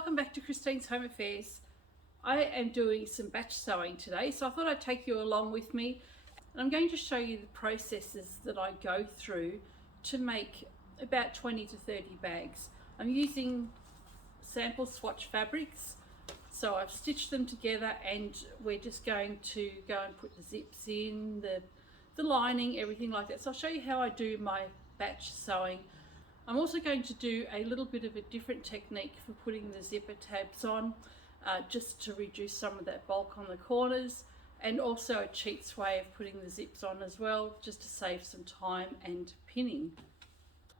welcome back to Christine's Home Affairs. I am doing some batch sewing today, so I thought I'd take you along with me, and I'm going to show you the processes that I go through to make about 20 to 30 bags. I'm using sample swatch fabrics, so I've stitched them together and we're just going to go and put the zips in, the lining, everything like that. So I'll show you how I do my batch sewing. I'm also going to do a little bit of a different technique for putting the zipper tabs on, just to reduce some of that bulk on the corners, and also a cheats way of putting the zips on as well, just to save some time and pinning.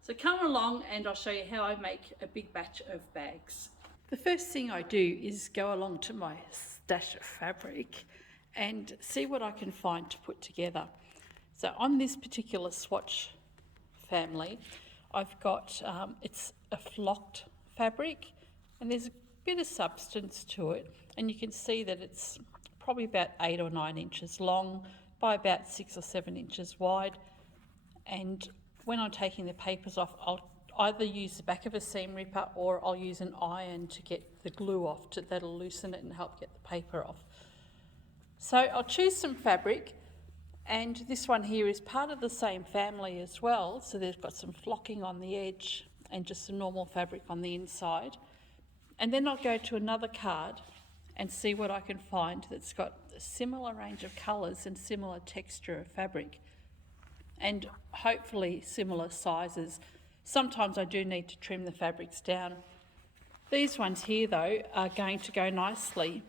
So come along and I'll show you how I make a big batch of bags. The first thing I do is go along to my stash of fabric and see what I can find to put together. So on this particular swatch family, I've got, it's a flocked fabric and there's a bit of substance to it, and you can see that it's probably about 8 or 9 inches long by about 6 or 7 inches wide. And when I'm taking the papers off, I'll either use the back of a seam ripper or I'll use an iron to get the glue off, that'll loosen it and help get the paper off. So I'll choose some fabric. And this one here is part of the same family as well, so they've got some flocking on the edge and just some normal fabric on the inside. And then I'll go to another card and see what I can find that's got a similar range of colours and similar texture of fabric, and hopefully similar sizes. Sometimes I do need to trim the fabrics down. These ones here though are going to go nicely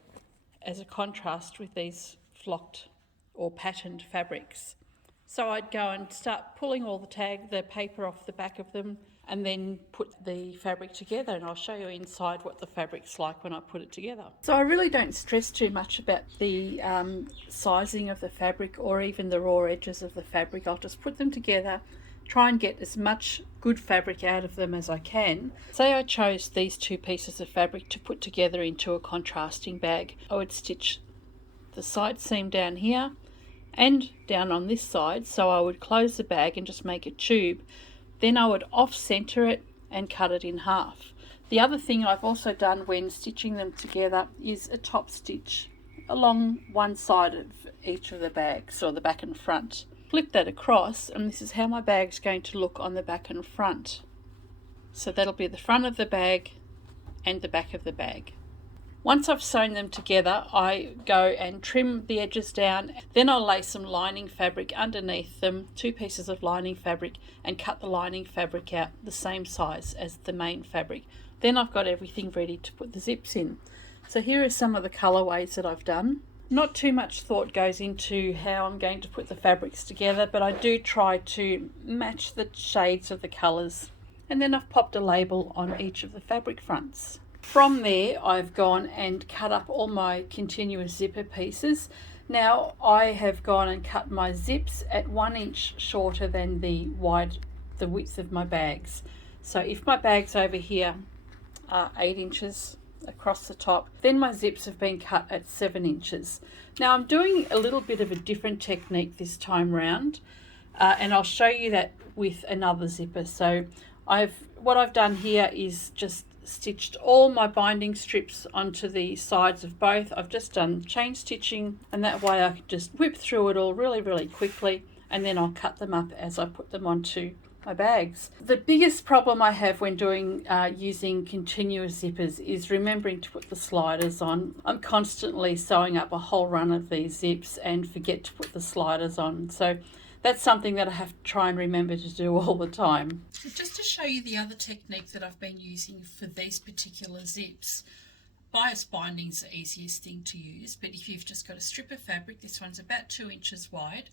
as a contrast with these flocked or patterned fabrics. So I'd go and start pulling all the paper off the back of them and then put the fabric together, and I'll show you inside what the fabric's like when I put it together. So I really don't stress too much about the sizing of the fabric or even the raw edges of the fabric. I'll just put them together, try and get as much good fabric out of them as I can. Say I chose these two pieces of fabric to put together into a contrasting bag. I would stitch the side seam down here and down on this side, so I would close the bag and just make a tube. Then I would off center it and cut it in half. The other thing I've also done when stitching them together is a top stitch along one side of each of the bags, or the back and front. Flip that across and this is how my bag's going to look on the back and front. So that'll be the front of the bag and the back of the bag. Once I've sewn them together, I go and trim the edges down. Then I'll lay some lining fabric underneath them, 2 pieces of lining fabric, and cut the lining fabric out the same size as the main fabric. Then I've got everything ready to put the zips in. So here are some of the colorways that I've done. Not too much thought goes into how I'm going to put the fabrics together, but I do try to match the shades of the colors. And then I've popped a label on each of the fabric fronts. From there, I've gone and cut up all my continuous zipper pieces. Now I have gone and cut my zips at 1 inch shorter than the width of my bags. So if my bags over here are 8 inches across the top, then my zips have been cut at 7 inches. Now I'm doing a little bit of a different technique this time round, and I'll show you that with another zipper. So what I've done here is just stitched all my binding strips onto the sides of both. I've just done chain stitching, and that way I can just whip through it all really quickly, and then I'll cut them up as I put them onto my bags. The biggest problem I have when doing using continuous zippers is remembering to put the sliders on. I'm constantly sewing up a whole run of these zips and forget to put the sliders on. So that's something that I have to try and remember to do all the time. Just to show you the other technique that I've been using for these particular zips, bias binding is the easiest thing to use, but if you've just got a strip of fabric, this one's about 2 inches wide,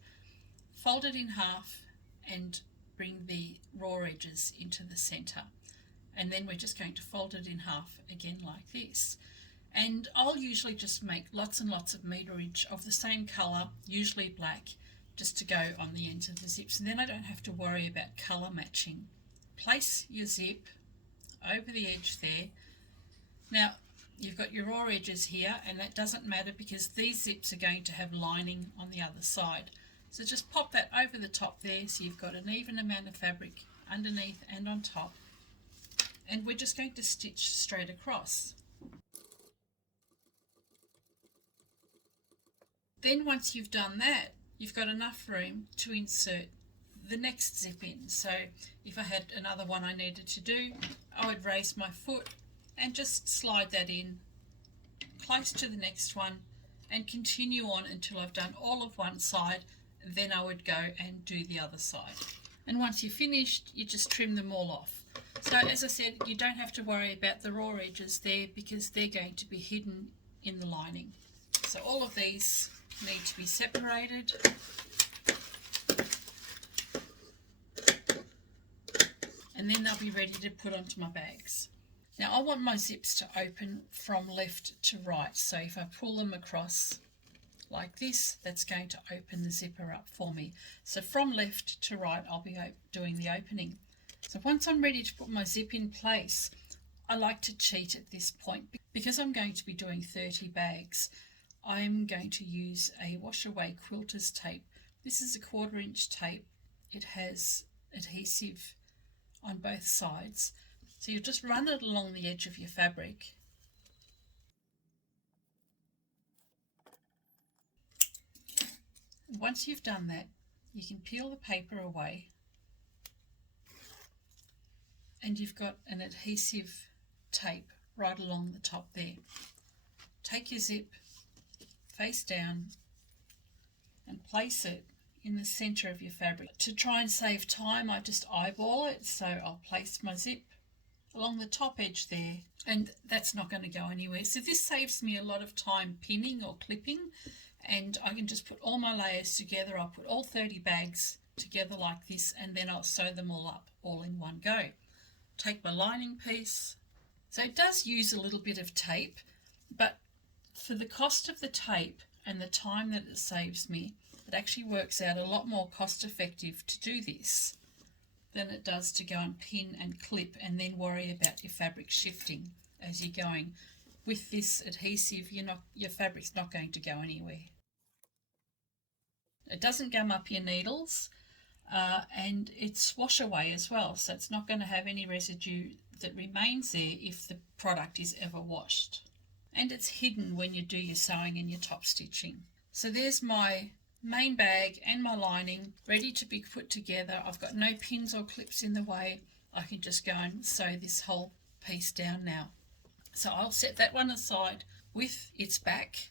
fold it in half and bring the raw edges into the center. And then we're just going to fold it in half again like this. And I'll usually just make lots and lots of meterage of the same color, usually black, just to go on the ends of the zips, and then I don't have to worry about colour matching. Place your zip over the edge there. Now you've got your raw edges here, and that doesn't matter because these zips are going to have lining on the other side. So just pop that over the top there so you've got an even amount of fabric underneath and on top, and we're just going to stitch straight across. Then once you've done that, you've got enough room to insert the next zip in. So if I had another one I needed to do, I would raise my foot and just slide that in close to the next one and continue on until I've done all of one side. Then I would go and do the other side. And once you're finished, you just trim them all off. So as I said, you don't have to worry about the raw edges there because they're going to be hidden in the lining. So all of these need to be separated. And then they'll be ready to put onto my bags. Now I want my zips to open from left to right. So if I pull them across like this, that's going to open the zipper up for me. So from left to right, I'll be doing the opening. So once I'm ready to put my zip in place, I like to cheat at this point. Because I'm going to be doing 30 bags, I'm going to use a wash away quilter's tape. This is a 1/4 inch tape. It has adhesive on both sides. So you just run it along the edge of your fabric. Once you've done that, you can peel the paper away and you've got an adhesive tape right along the top there. Take your zip face down and place it in the center of your fabric. To try and save time, I just eyeball it, so I'll place my zip along the top edge there, and that's not going to go anywhere. So this saves me a lot of time pinning or clipping, and I can just put all my layers together. I'll put all 30 bags together like this, and then I'll sew them all up all in one go. Take my lining piece. So it does use a little bit of tape, but for the cost of the tape and the time that it saves me, it actually works out a lot more cost effective to do this than it does to go and pin and clip and then worry about your fabric shifting as you're going. With this adhesive, your fabric's not going to go anywhere. It doesn't gum up your needles, and it's wash away as well, so it's not going to have any residue that remains there if the product is ever washed. And it's hidden when you do your sewing and your top stitching. So there's my main bag and my lining ready to be put together. I've got no pins or clips in the way. I can just go and sew this whole piece down now. So I'll set that one aside with its back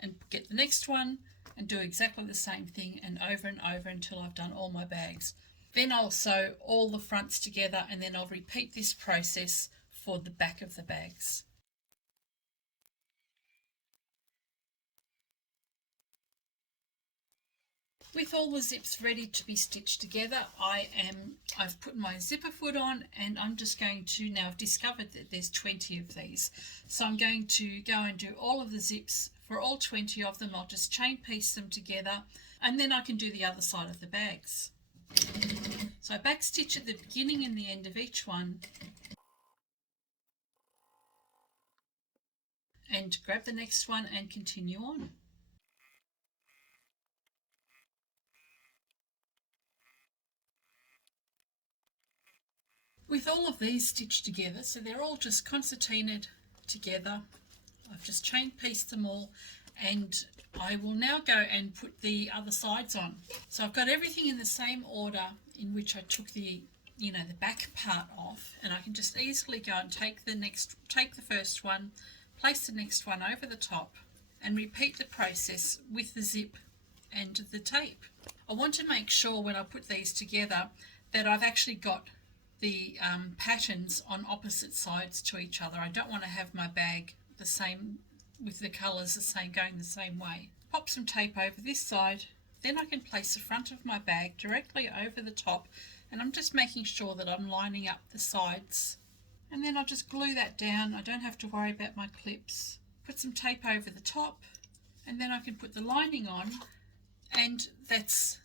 and get the next one and do exactly the same thing and over until I've done all my bags. Then I'll sew all the fronts together and then I'll repeat this process for the back of the bags. With all the zips ready to be stitched together, I've put my zipper foot on and I'm just going to, now I've discovered that there's 20 of these. So I'm going to go and do all of the zips for all 20 of them. I'll just chain piece them together and then I can do the other side of the bags. So I back stitch at the beginning and the end of each one and grab the next one and continue on. With all of these stitched together, so they're all just concertinaed together, I've just chain pieced them all and I will now go and put the other sides on. So I've got everything in the same order in which I took the back part off, and I can just easily go and take the first one, place the next one over the top and repeat the process with the zip and the tape. I want to make sure when I put these together that I've actually got the patterns on opposite sides to each other. I don't want to have my bag the same with the colours going the same way. Pop some tape over this side, then I can place the front of my bag directly over the top, and I'm just making sure that I'm lining up the sides, and then I'll just glue that down. I don't have to worry about my clips. Put some tape over the top and then I can put the lining on, and that's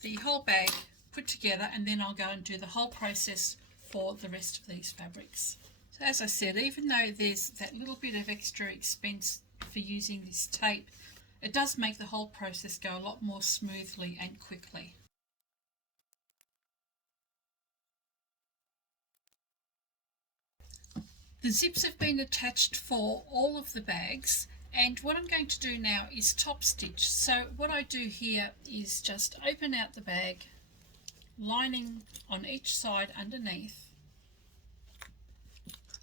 the whole bag put together, and then I'll go and do the whole process for the rest of these fabrics. So as I said, even though there's that little bit of extra expense for using this tape, it does make the whole process go a lot more smoothly and quickly. The zips have been attached for all of the bags, and what I'm going to do now is top stitch. So what I do here is just open out the bag, lining on each side underneath,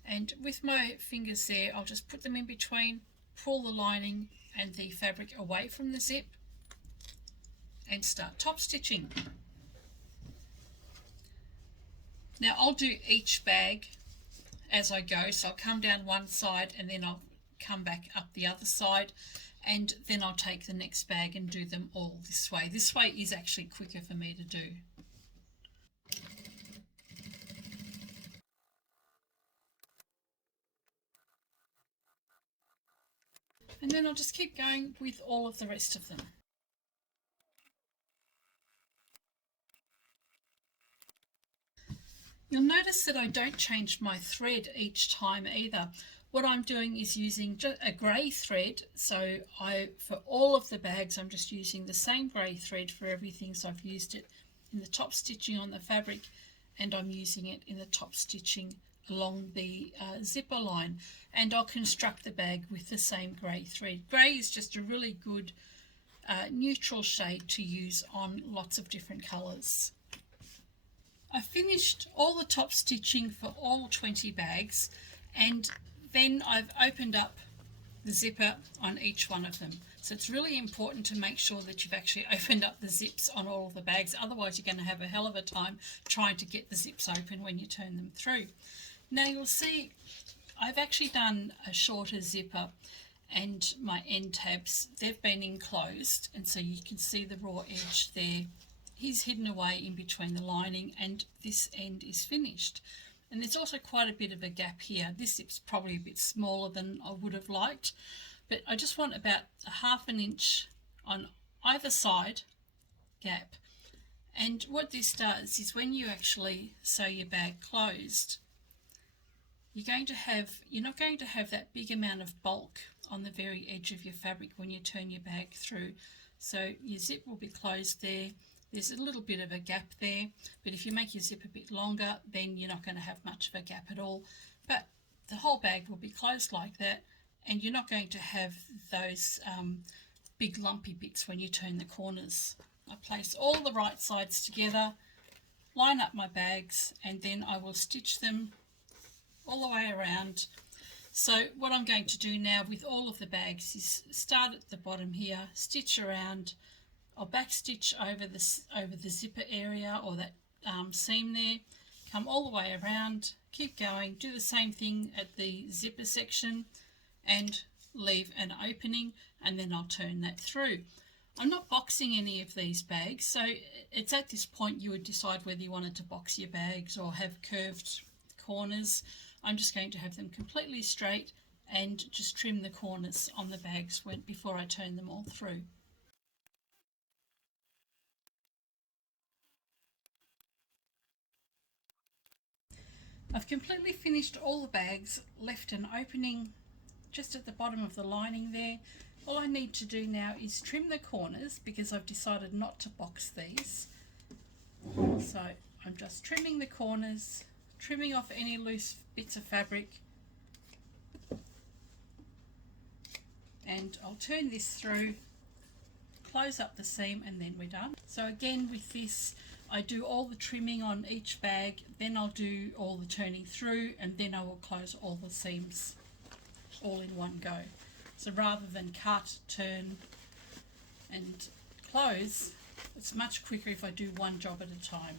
and with my fingers there I'll just put them in between, pull the lining and the fabric away from the zip and start top stitching. Now I'll do each bag as I go, so I'll come down one side and then I'll come back up the other side, and then I'll take the next bag and do them all this way. This way is actually quicker for me to do. And then I'll just keep going with all of the rest of them. You'll notice that I don't change my thread each time either. What I'm doing is using a grey thread, so for all of the bags I'm just using the same grey thread for everything. So I've used it in the top stitching on the fabric, and I'm using it in the top stitching along the zipper line, and I'll construct the bag with the same grey thread. Grey is just a really good neutral shade to use on lots of different colours. I finished all the top stitching for all 20 bags, and then I've opened up the zipper on each one of them. So it's really important to make sure that you've actually opened up the zips on all of the bags, otherwise you're going to have a hell of a time trying to get the zips open when you turn them through. Now you'll see I've actually done a shorter zipper, and my end tabs, they've been enclosed, and so you can see the raw edge there. He's hidden away in between the lining, and this end is finished. And there's also quite a bit of a gap here. This zip's probably a bit smaller than I would have liked, but I just want about a ½ inch on either side gap. And what this does is when you actually sew your bag closed, you're not going to have that big amount of bulk on the very edge of your fabric when you turn your bag through. So your zip will be closed there. There's a little bit of a gap there, but if you make your zip a bit longer, then you're not going to have much of a gap at all. But the whole bag will be closed like that, and you're not going to have those big lumpy bits when you turn the corners. I place all the right sides together, line up my bags, and then I will stitch them all the way around. So what I'm going to do now with all of the bags is start at the bottom here, stitch around. I'll back stitch over the zipper area, or that seam there, come all the way around, keep going, do the same thing at the zipper section and leave an opening, and then I'll turn that through. I'm not boxing any of these bags, so it's at this point you would decide whether you wanted to box your bags or have curved corners. I'm just going to have them completely straight and just trim the corners on the bags before I turn them all through. I've completely finished all the bags, left an opening just at the bottom of the lining there. All I need to do now is trim the corners, because I've decided not to box these. So I'm just trimming the corners, trimming off any loose bits of fabric, and I'll turn this through, close up the seam, and then we're done. So again with this, I do all the trimming on each bag, then I'll do all the turning through, and then I will close all the seams all in one go. So rather than cut, turn and close, it's much quicker if I do one job at a time.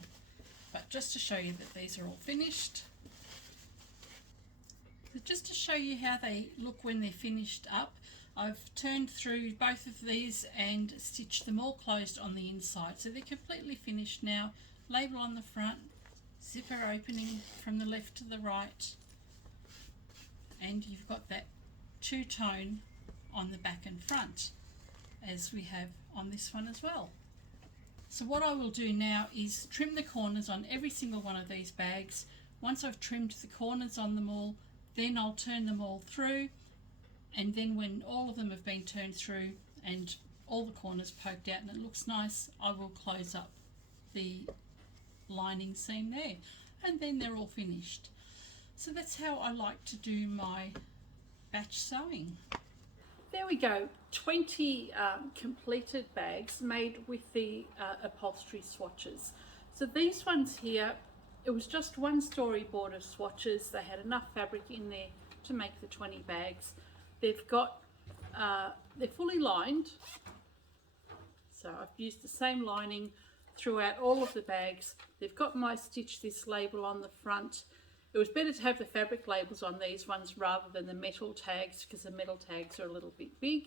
But just to show you that these are all finished, just to show you how they look when they're finished up, I've turned through both of these and stitched them all closed on the inside. So they're completely finished now. Label on the front, zipper opening from the left to the right, and you've got that two-tone on the back and front, as we have on this one as well. So what I will do now is trim the corners on every single one of these bags. Once I've trimmed the corners on them all, then I'll turn them all through, and then when all of them have been turned through and all the corners poked out and it looks nice, I will close up the lining seam there, and then they're all finished. So that's how I like to do my batch sewing. There we go, 20 completed bags made with the upholstery swatches. So these ones here, it was just one storyboard of swatches. They had enough fabric in there to make the 20 bags. They've got, they're fully lined. So I've used the same lining throughout all of the bags. They've got my Stitch This label on the front. It was better to have the fabric labels on these ones rather than the metal tags, because the metal tags are a little bit big.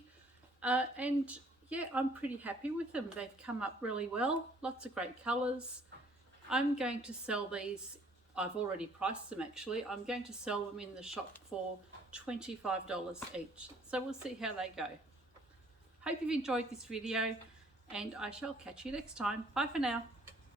And yeah, I'm pretty happy with them. They've come up really well. Lots of great colours. I'm going to sell these. I've already priced them actually. I'm going to sell them in the shop for $25 each. So we'll see how they go. Hope you've enjoyed this video, and I shall catch you next time. Bye for now.